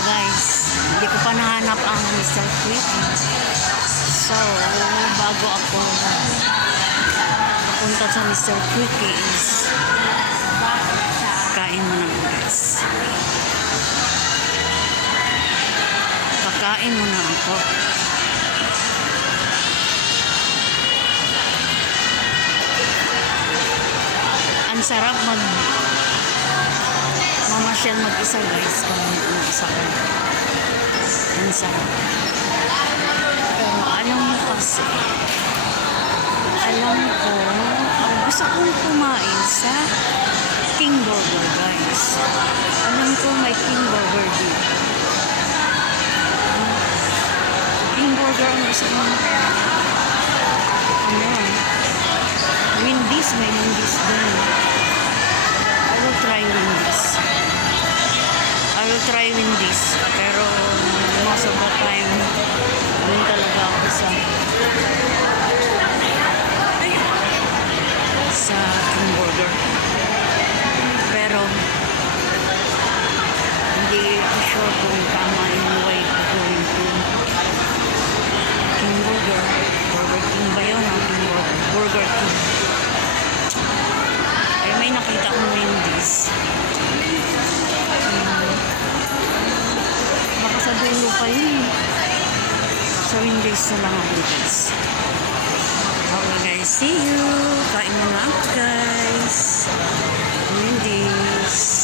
guys, hindi ko pa nahanap ang Mr. Quickie. So, bago ako punta sa Mr. Quickie is kain muna guys. Kakain muna ako. Ang sarap mamasyal mag-isa guys kung mag-isa ka. Ang sarap. Pero alam mo kasi, alam ko, ang gusto kong kumain sa King Burger guys. Alam ko may King Burger dito. King Burger ang gusto kong Wendy's, may Wendy's din. I will try Wendy's. I will try Wendy's. Pero most of the time, dun talaga ako sa King Burger. Pero hindi ako sure kung tama yung way to going to King Burger. Burger King ba yun? King Burger. Burger King. Ay, may nakita kong Wendy's. Baka sa dulo pa yun. Sa Wendy's na lang ako guys. Okay guys, see you. Kain mo na ako guys. Wendy's.